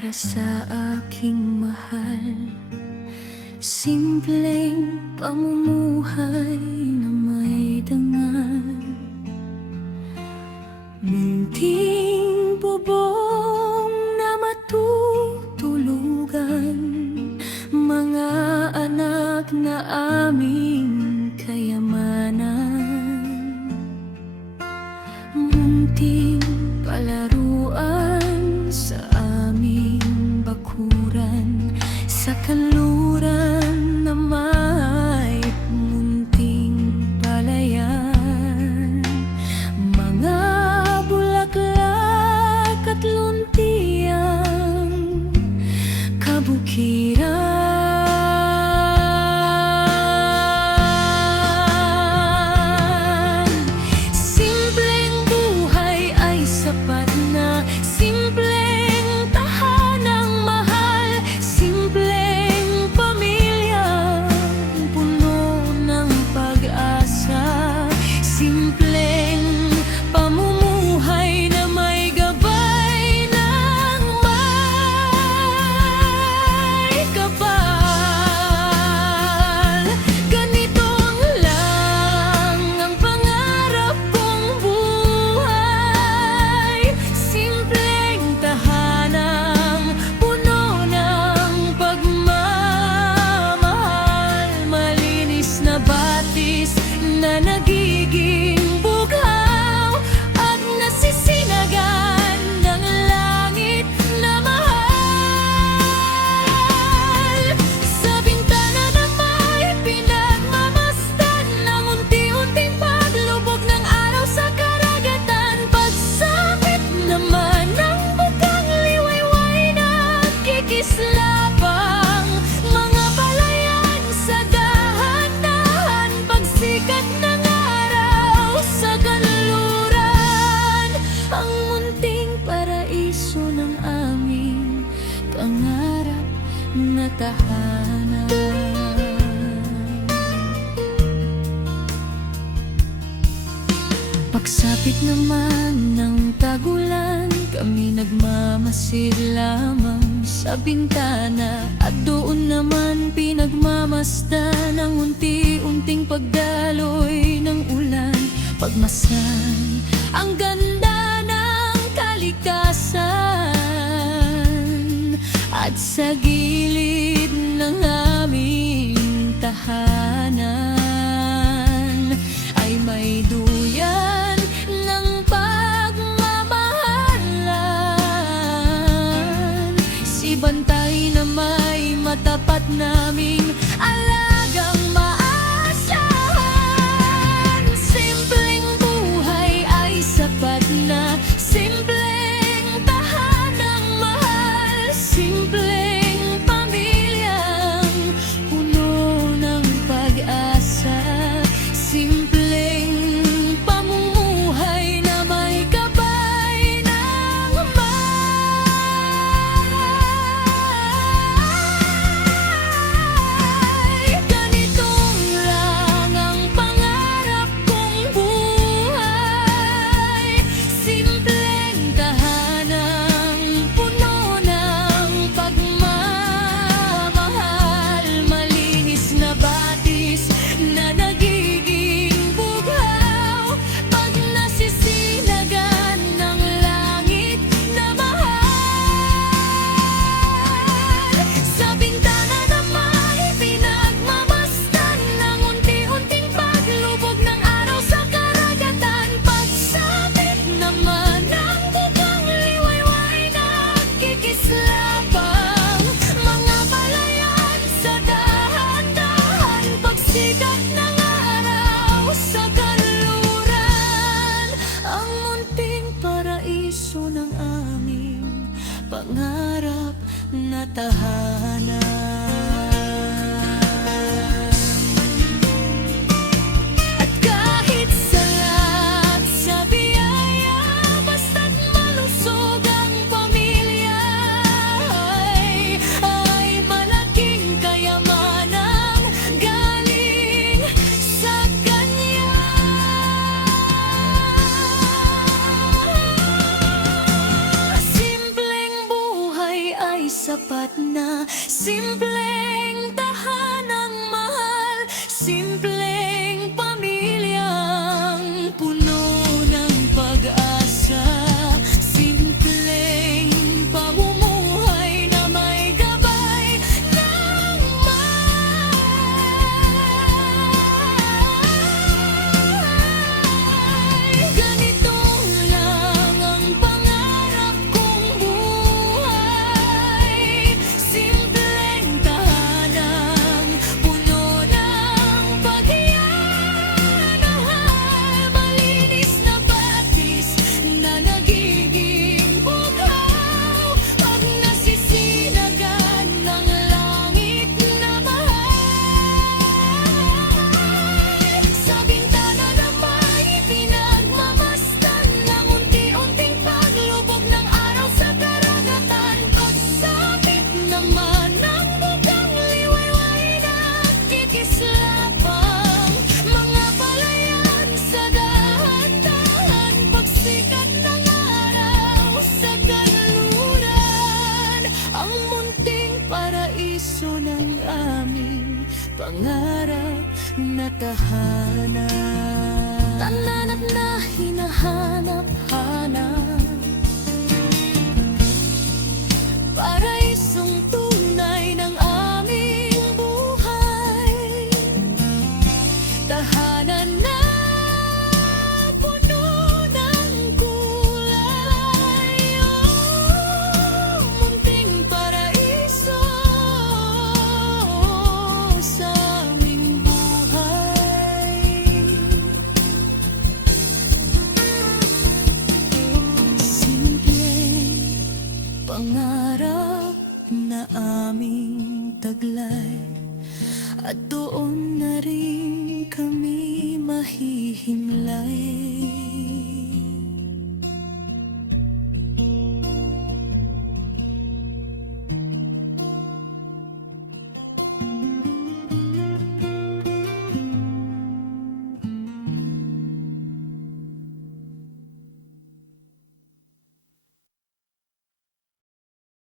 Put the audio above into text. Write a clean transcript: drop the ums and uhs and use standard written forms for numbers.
para sa aking mahal. Simpleng pamumuhay na may dangal. Munting bubong na matutulugan, mga anak na aming kayamanan. Munting palaruan sa aming bakuran, sa kanluran na may munting palayan. Mga bulaklak at luntiang kabukiran. Na nagiging bughaw at nasisinagan ng langit na mahal. Sa bintana na may pinagmamasdan ng unti-unting paglubog ng araw sa karagatan. Pagsapit naman ng bukang liwayway na kikislapang mga palayan sa dahan-dahan. Pagsikat ng araw sa kanluran, ang munting paraiso ng aming pangarap na tahanan. Pagsapit naman ng tagulan, kami nagmamasid lamang sa bintana, at doon naman pinagmamasdan ang unti-unting pagdaloy ng ulan. Pagmasdan ang ganda ng kalikasan, at sa gilid ng aming tahanan ay may duyan ng pagmamahalan. Si Bantay na may matapat naming alagang maasahan. Simpleng buhay ay sapat na, simpleng tahanang mahal, simpleng pamilyang puno ng pag-asa, simpleng pamumuhay na may gabay ng may. Ganitong lang ang pangarap kong buhay, simpleng tahanang puno ng pagmamahal, malinis na batis na nagiging bughaw pag nasisinagan ng langit na mahal. Sa bintana na may pinagmamasdan ng unti-unting paglubog ng araw sa karagatan. Pagsapit naman ng bukang liwayway na kikislapang mga palayan sa dahan-dahan. Pagsikat ng araw sa kanluran, ang munting paraiso ng aming pangarap na tahanan. At kahit salat sa biyaya, basta't malusog ang pamilya, ay malaking kayamanang galing sa Kanya. Simpleng buhay ay sa kanluran, ang munting paraiso ng aming pangarap na tahanan. Tananap na hinahanap-hanap, paraisong tunay ng aming buhay. Tahanan na puno ng kulay, oh, munting paraiso sa aming buhay. Simpleng pangarap na aming taglay, at doon na rin kami